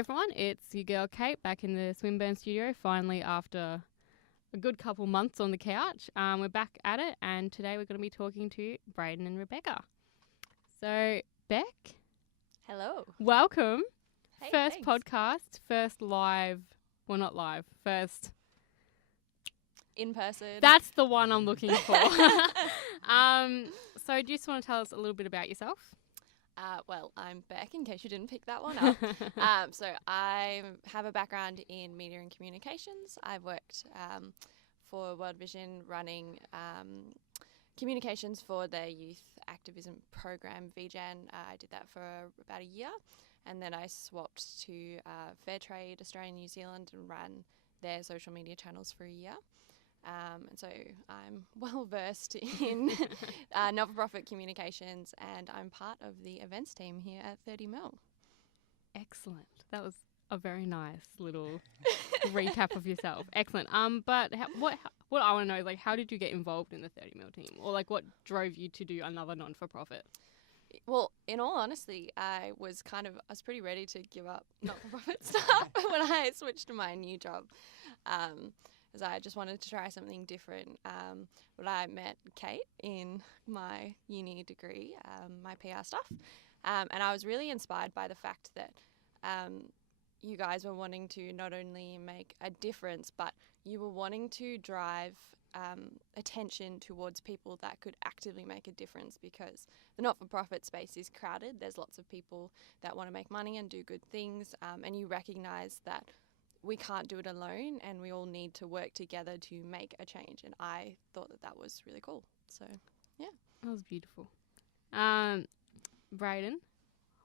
everyone, it's your girl Cait back in the Swinburne studio, finally after a good couple months on the couch. We're back at it, and today we're going to be talking to Brayden and Rebecca. So, Beck. Hello. Welcome. Hey, first thanks. podcast, first live, well not live, first. In person. That's the one I'm looking for. So do you just want to tell us a little bit about yourself? Well, I'm Bec, in case you didn't pick that one up. So I have a background in media and communications. I've worked for World Vision running communications for their youth activism program, VGen. I did that for about a year, and then I swapped to Fairtrade Australia and New Zealand and ran their social media channels for a year. And so I'm well versed in not-for-profit communications, and I'm part of the events team here at 30 Mil. Excellent. That was a very nice little recap of yourself. Excellent. But what I want to know is, like, how did you get involved in the 30 Mil team, or like what drove you to do another non-for-profit? Well, in all honesty, I was pretty ready to give up not-for-profit stuff when I switched to my new job. As I just wanted to try something different. But I met Cait in my uni degree, my PR stuff, and I was really inspired by the fact that you guys were wanting to not only make a difference, but you were wanting to drive attention towards people that could actively make a difference, because the not-for-profit space is crowded. There's lots of people that want to make money and do good things, and you recognise that we can't do it alone, and we all need to work together to make a change. And I thought that was really cool. So, yeah. That was beautiful. Brayden,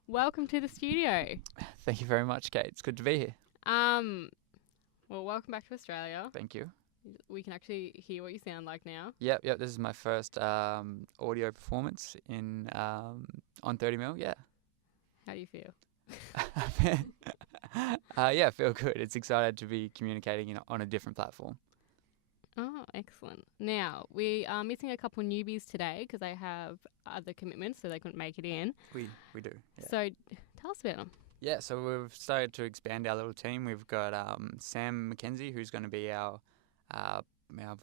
welcome to the studio. Thank you very much, Cait. It's good to be here. Well, welcome back to Australia. Thank you. We can actually hear what you sound like now. Yep. This is my first audio performance in on 30 Mil. Yeah. How do you feel? I feel good. It's excited to be communicating on a different platform. Oh, excellent. Now, we are missing a couple newbies today because they have other commitments, so they couldn't make it in. We do. Yeah. So tell us about them. Yeah, so we've started to expand our little team. We've got Sam McKenzie, who's going to be our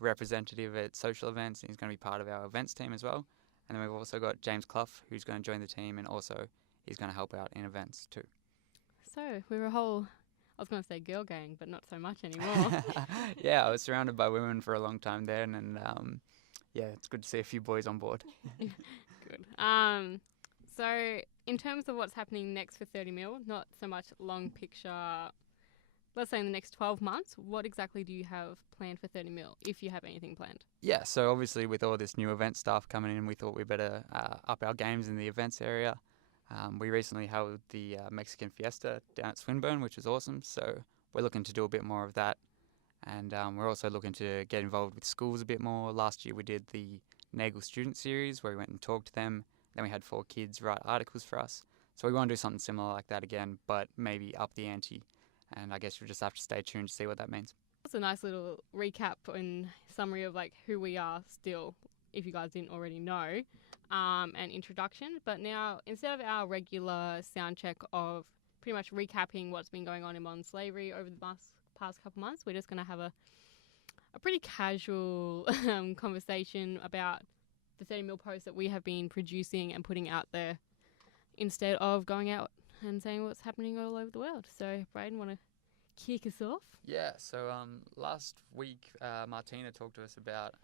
representative at social events, and he's going to be part of our events team as well. And then we've also got James Clough, who's going to join the team, and also he's going to help out in events too. So we're a whole, I was going to say girl gang, but not so much anymore. Yeah, I was surrounded by women for a long time there, and it's good to see a few boys on board. Good. So in terms of what's happening next for 30 Mil, not so much long picture, let's say in the next 12 months, what exactly do you have planned for 30 Mil, if you have anything planned? Yeah, so obviously with all this new event stuff coming in, we thought we better up our games in the events area. We recently held the Mexican Fiesta down at Swinburne, which is awesome. So we're looking to do a bit more of that. And we're also looking to get involved with schools a bit more. Last year we did the Nagel Student Series, where we went and talked to them. Then we had 4 kids write articles for us. So we want to do something similar like that again, but maybe up the ante. And I guess you'll just have to stay tuned to see what that means. That's a nice little recap and summary of like who we are still, if you guys didn't already know. And introduction, but now instead of our regular sound check of pretty much recapping what's been going on in modern slavery over the past couple months, we're just going to have a pretty casual conversation about the 30 Mil posts that we have been producing and putting out there, instead of going out and saying what's happening all over the world. So Brayden, want to kick us off? Yeah, so last week Martina talked to us about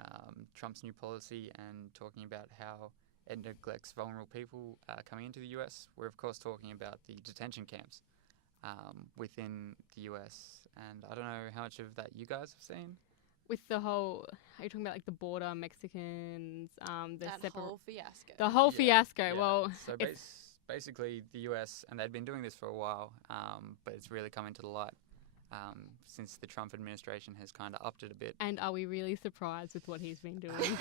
Trump's new policy and talking about how it neglects vulnerable people coming into the US. We're, of course, talking about the detention camps within the US. And I don't know how much of that you guys have seen. With the whole, are you talking about like the border Mexicans? Whole fiasco. The whole fiasco. Yeah. Well, so basically the US, and they'd been doing this for a while, but it's really come into the light since the Trump administration has kind of upped it a bit. And are we really surprised with what he's been doing?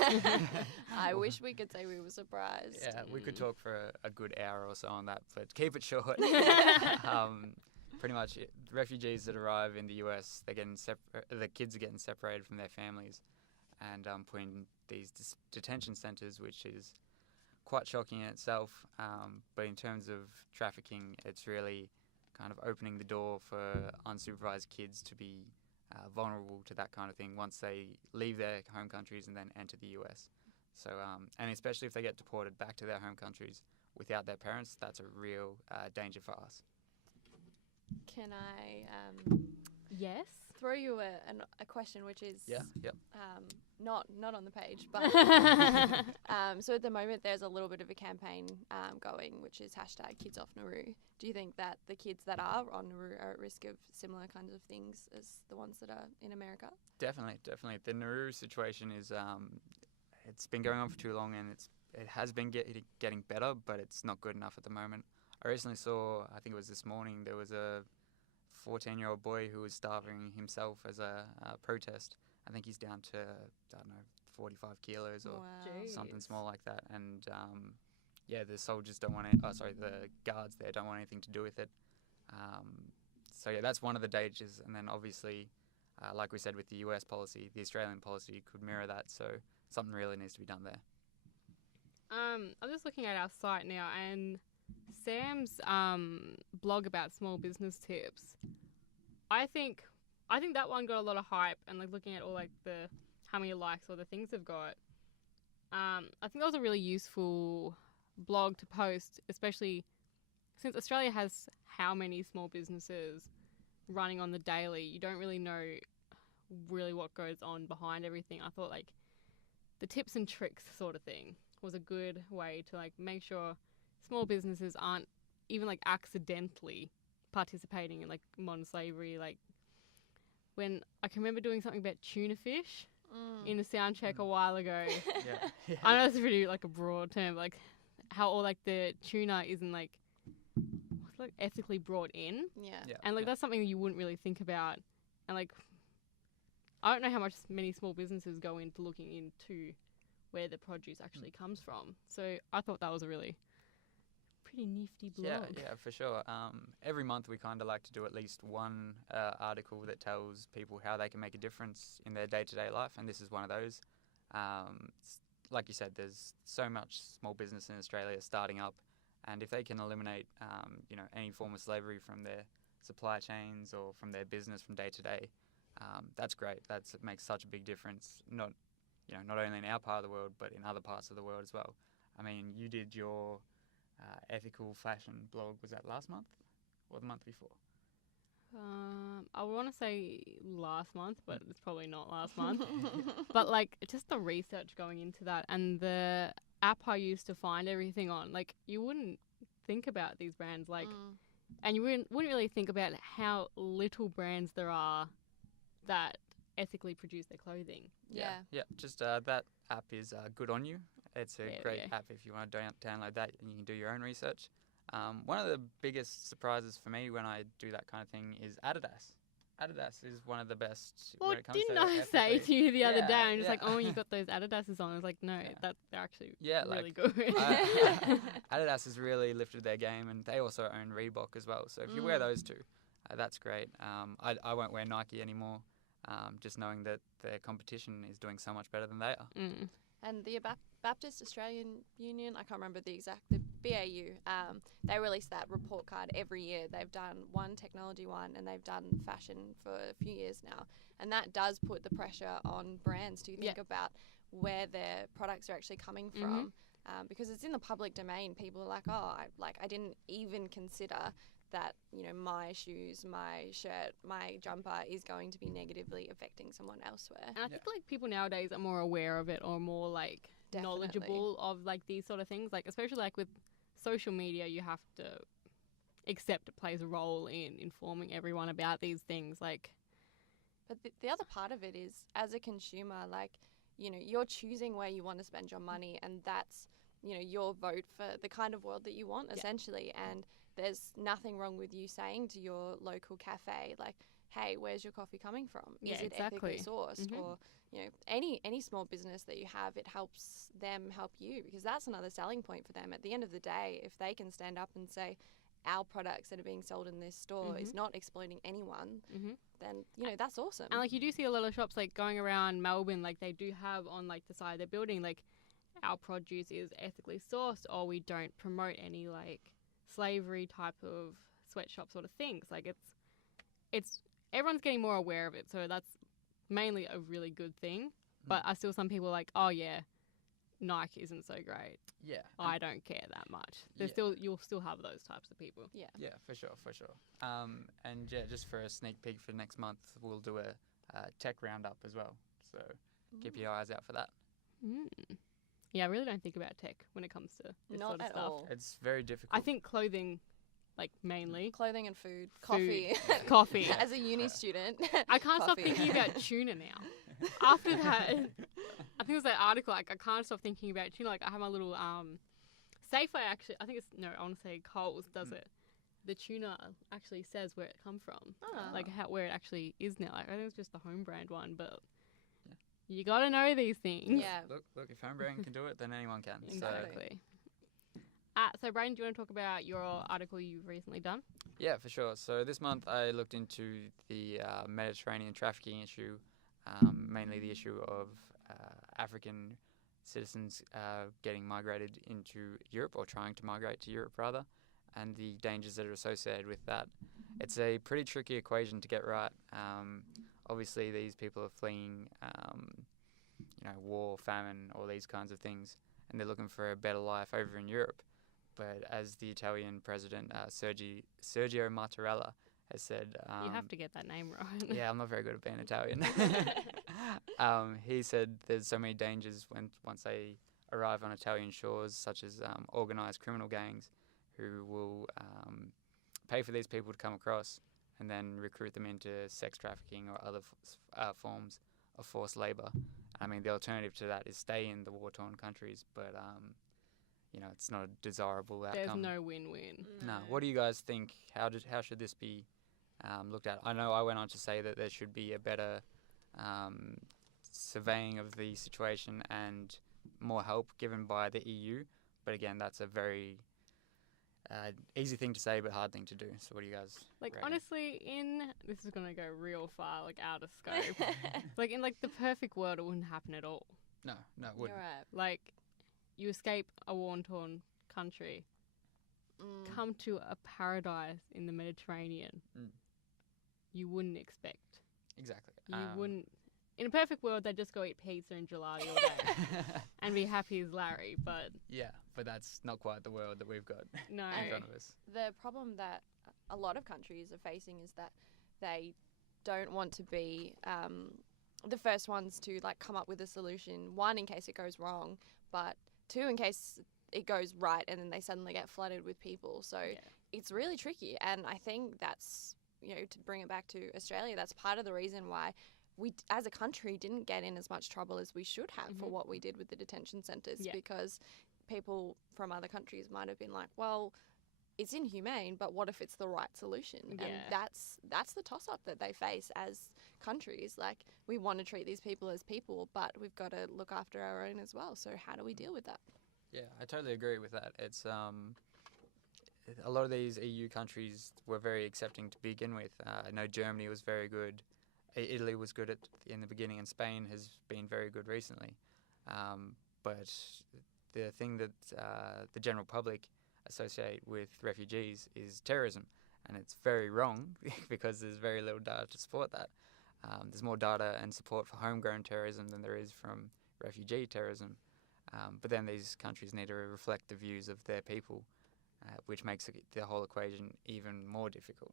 I wish we could say we were surprised. Yeah, we could talk for a good hour or so on that, but keep it short. Pretty much, refugees that arrive in the US, they're getting the kids are getting separated from their families, and put in these detention centres, which is quite shocking in itself. But in terms of trafficking, it's really kind of opening the door for unsupervised kids to be vulnerable to that kind of thing once they leave their home countries and then enter the US. So, and especially if they get deported back to their home countries without their parents, that's a real danger for us. Can I Yes. throw you a question, which is not on the page, but so at the moment there's a little bit of a campaign going, which is #KidsOffNauru. Do you think that the kids that are on Nauru are at risk of similar kinds of things as the ones that are in America? Definitely. The Nauru situation is it's been going on for too long, and it has been getting better, but it's not good enough at the moment. I recently saw, I think it was this morning, there was a 14-year-old boy who was starving himself as a protest. I think he's down to, I don't know, 45 kilos or something small like that. And the soldiers don't want the guards there don't want anything to do with it. So that's one of the dangers. And then obviously, like we said with the US policy, the Australian policy could mirror that. So something really needs to be done there. I'm just looking at our site now, and Sam's blog about small business tips, I think that one got a lot of hype, and like looking at all like the how many likes or the things they've got, I think that was a really useful blog to post, especially since Australia has how many small businesses running on the daily. You don't really know really what goes on behind everything. I thought like the tips and tricks sort of thing was a good way to like make sure small businesses aren't even like accidentally participating in like modern slavery. Like when I can remember doing something about tuna fish in a sound check a while ago. I know it's really like a broad term, like how all like the tuna isn't like ethically brought in. And like that's something you wouldn't really think about. And like I don't know how much many small businesses go into looking into where the produce actually comes from. So I thought that was a really pretty nifty blog. Yeah, for sure. Every month we kind of like to do at least one article that tells people how they can make a difference in their day-to-day life, and this is one of those. Like you said, there's so much small business in Australia starting up, and if they can eliminate, any form of slavery from their supply chains or from their business from day to day, that's great. It makes such a big difference. Not only in our part of the world, but in other parts of the world as well. I mean, you did your ethical fashion blog, was that last month or the month before? I want to say last month, but it's probably not last month. But like just the research going into that and the app I used to find everything on, like you wouldn't think about these brands and you wouldn't really think about how little brands there are that ethically produce their clothing. Just that app is good on you. It's a great app if you want to download that and you can do your own research. One of the biggest surprises for me when I do that kind of thing is Adidas. Adidas is one of the best when it comes to I say to you the other day, I'm just like, oh, you got those Adidases on. I was like, no, they're actually really good. Adidas has really lifted their game, and they also own Reebok as well. So if you wear those two, that's great. I won't wear Nike anymore, just knowing that their competition is doing so much better than they are. And the Baptist Australian Union, I can't remember the BAU, they release that report card every year. They've done one technology one and they've done fashion for a few years now. And that does put the pressure on brands to think about where their products are actually coming from. Because it's in the public domain. People are like, I didn't even consider that, my shoes, my shirt, my jumper is going to be negatively affecting someone elsewhere. And I think like people nowadays are more aware of it or more like knowledgeable of like these sort of things. Like especially like with social media, you have to accept it plays a role in informing everyone about these things. Like, but the other part of it is as a consumer, like, you're choosing where you want to spend your money, and that's, your vote for the kind of world that you want essentially. And there's nothing wrong with you saying to your local cafe, like, hey, where's your coffee coming from? Is it ethically sourced? Or, any small business that you have, it helps them help you, because that's another selling point for them. At the end of the day, if they can stand up and say, our products that are being sold in this store is not exploiting anyone, then, that's awesome. And, like, you do see a lot of shops, like, going around Melbourne, like, they do have on, like, the side of their building, like, our produce is ethically sourced, or we don't promote any, like, slavery type of sweatshop sort of things. Like it's everyone's getting more aware of it, so that's mainly a really good thing. But I still some people are like, oh yeah, Nike isn't so great. Yeah. I don't care that much. There's you'll still have those types of people. Yeah. Yeah, for sure. And yeah, just for a sneak peek for next month, we'll do a tech roundup as well. So keep your eyes out for that. Yeah, I really don't think about tech when it comes to this Not sort of at stuff. all. It's very difficult. I think clothing, like mainly. Clothing and food. Coffee. Coffee. As a uni student. I can't stop Coffee. thinking about tuna now. After that, I think it was that article, like, I can't stop thinking about tuna. Like, I have my little Safeway actually, I think it's, no, I want to say Coles does it. The tuna actually says where it come from. Like, where it actually is now. Like, I think it's just the home brand one, but you got to know these things. Yeah. Look, if home brand can do it, then anyone can. Exactly. So, Brayden, do you want to talk about your article you've recently done? Yeah, for sure. So this month I looked into the Mediterranean trafficking issue, mainly the issue of African citizens getting migrated into Europe, or trying to migrate to Europe rather, and the dangers that are associated with that. It's a pretty tricky equation to get right. Obviously, these people are fleeing, war, famine, all these kinds of things, and they're looking for a better life over in Europe. But as the Italian president, Sergio Mattarella, has said... you have to get that name right. Yeah, I'm not very good at being Italian. He said there's so many dangers once they arrive on Italian shores, such as organised criminal gangs who will pay for these people to come across and then recruit them into sex trafficking or other forms of forced labour. I mean, the alternative to that is stay in the war-torn countries, but... it's not a desirable outcome. There's no win-win. No. What do you guys think? How should this be looked at? I know I went on to say that there should be a better surveying of the situation and more help given by the EU. But again, that's a very easy thing to say but hard thing to do. So what do you guys reckon? Honestly, this is going to go real far, like, out of scope. Like, in, like, the perfect world, it wouldn't happen at all. No, it wouldn't. You're right. Like, you escape a war-torn country, come to a paradise in the Mediterranean. You wouldn't expect. Exactly. You wouldn't. In a perfect world, they'd just go eat pizza and gelati all day and be happy as Larry. But but that's not quite the world that we've got no. in front of us. The problem that a lot of countries are facing is that they don't want to be the first ones to, like, come up with a solution. One, in case it goes wrong, but two, in case it goes right and then they suddenly get flooded with people. So it's really tricky. And I think that's, to bring it back to Australia, that's part of the reason why we, as a country, didn't get in as much trouble as we should have for what we did with the detention centres, because people from other countries might have been like, well, it's inhumane, but what if it's the right solution? And that's the toss-up that they face as countries. Like, we want to treat these people as people, but we've got to look after our own as well. So how do we deal with that? Yeah, I totally agree with that. It's a lot of these EU countries were very accepting to begin with. I know Germany was very good. Italy was good in the beginning, and Spain has been very good recently. But the thing that the general public associate with refugees is terrorism, and it's very wrong because there's very little data to support that. There's more data and support for homegrown terrorism than there is from refugee terrorism. But then these countries need to reflect the views of their people, which makes the whole equation even more difficult.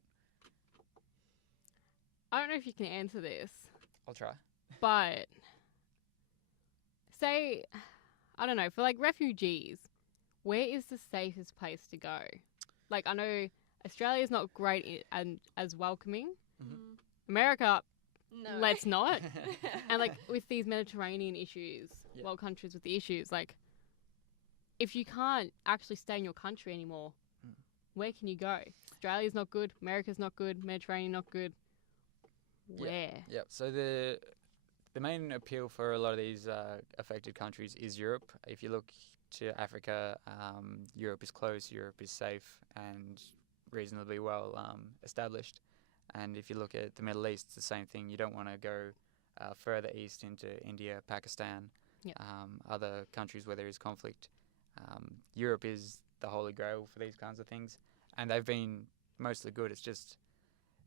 I don't know if you can answer this. I'll try. But say, I don't know, for, like, refugees, where is the safest place to go? Like, I know Australia's not great and as welcoming. America, let's not. And, like, with these Mediterranean issues, countries with the issues, like, if you can't actually stay in your country anymore, where can you go? Australia's not good. America's not good. Mediterranean not good. Where? Yeah. So the main appeal for a lot of these affected countries is Europe. If you look to Africa, Europe is close, Europe is safe and reasonably well established. And if you look at the Middle East, it's the same thing. You don't want to go further east into India, Pakistan, other countries where there is conflict. Europe is the holy grail for these kinds of things. And they've been mostly good. It's just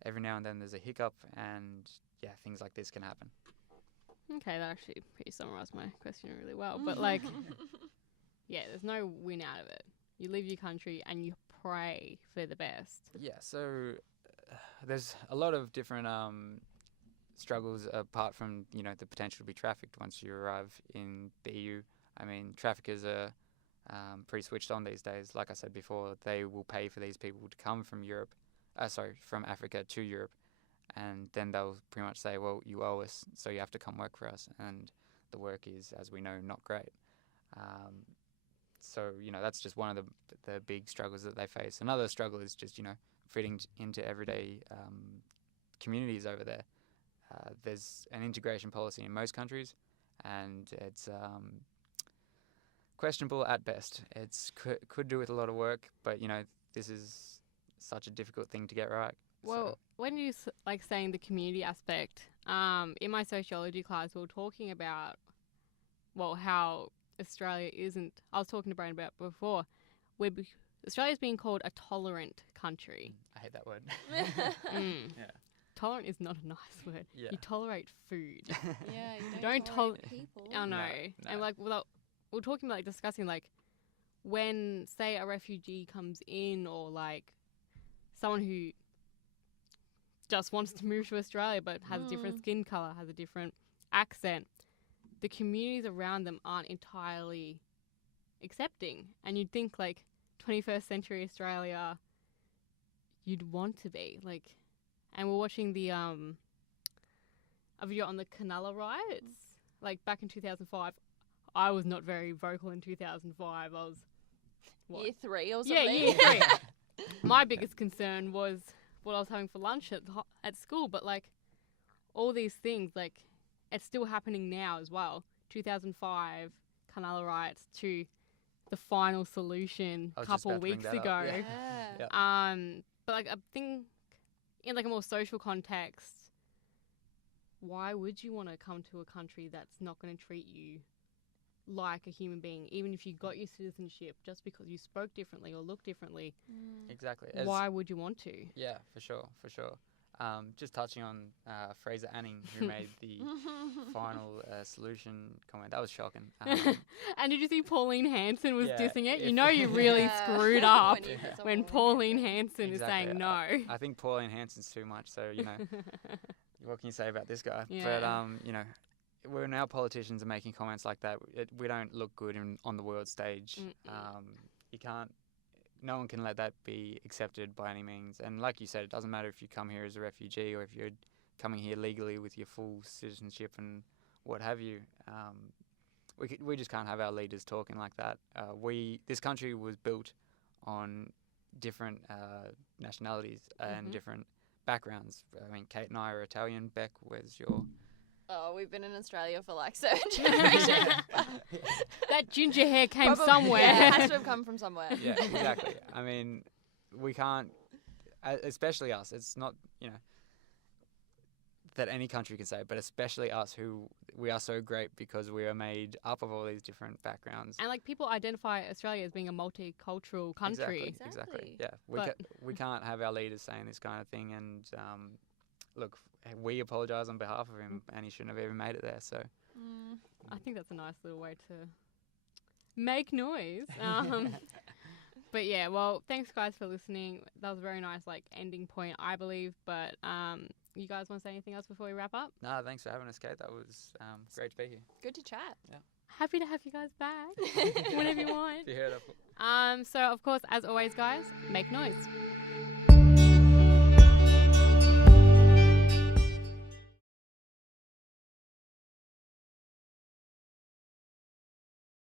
every now and then there's a hiccup, and yeah, things like this can happen. Okay, that actually pretty summarised my question really well. But like, yeah, there's no win out of it. You leave your country and you pray for the best. Yeah, so there's a lot of different struggles apart from, you know, the potential to be trafficked once you arrive in the EU. I mean, traffickers are pretty switched on these days. Like I said before, they will pay for these people to come from from Africa to Europe, and then they'll pretty much say, well, you owe us, so you have to come work for us, and the work is, as we know, not great. So, you know, that's just one of the big struggles that they face. Another struggle is just, you know, fitting into everyday communities over there. There's an integration policy in most countries, and it's questionable at best. It's could do with a lot of work, but, you know, this is such a difficult thing to get right. Well, when you like saying the community aspect, in my sociology class, we were talking about, well, how Australia isn't. I was talking to Brayden about before. Australia's being called a tolerant country. I hate that word. Yeah. Tolerant is not a nice word. Yeah. You tolerate food. Yeah, you Don't tolerate people. I know. No. And like, we're talking about like discussing like when, say, a refugee comes in, or like someone who just wants to move to Australia but has a different skin colour, has a different accent, the communities around them aren't entirely accepting. And you'd think like 21st century Australia, you'd want to be like. And we're watching the a video on the Canalla riots, like back in 2005. I was not very vocal in 2005. I was Year 3 or something. Yeah, year 3. My biggest concern was what I was having for lunch at school. But like all these things, like it's still happening now as well. 2005 Canalla riots to the final solution a couple weeks ago. Yeah. But like I think in like a more social context, why would you want to come to a country that's not going to treat you like a human being, even if you got your citizenship, just because you spoke differently or looked differently? Exactly. Why would you want to? Yeah, for sure. Just touching on Fraser Anning, who made the final solution comment. That was shocking. And did you see Pauline Hanson was Yeah, dissing it? if- You know you really screwed up when Pauline Hanson. Hanson is saying no. I think Pauline Hanson's too much, so, you know, what can you say about this guy? Yeah. But, you know, when our politicians are making comments like that, we don't look good on the world stage. You can't. No one can let that be accepted by any means. And like you said, it doesn't matter if you come here as a refugee or if you're coming here legally with your full citizenship and what have you. We just can't have our leaders talking like that. This country was built on different nationalities and different backgrounds. I mean, Cait and I are Italian. Bec, where's your... Oh, we've been in Australia for like 7 generations. That ginger hair came Probably, somewhere. Yeah, it has to have come from somewhere. Yeah, exactly. I mean, we can't, especially us. It's not, you know, that any country can say, but especially us, who we are so great because we are made up of all these different backgrounds. And like people identify Australia as being a multicultural country. Exactly. Exactly. Yeah, we can't have our leaders saying this kind of thing. And look, we apologise on behalf of him, and he shouldn't have even made it there. So I think that's a nice little way to make noise. But yeah, well, thanks guys for listening. That was a very nice like ending point, I believe. But you guys want to say anything else before we wrap up? No, thanks for having us, Cait. That was great to be here. Good to chat. Yeah. Happy to have you guys back whenever you want. If you heard of So of course, as always, guys, make noise.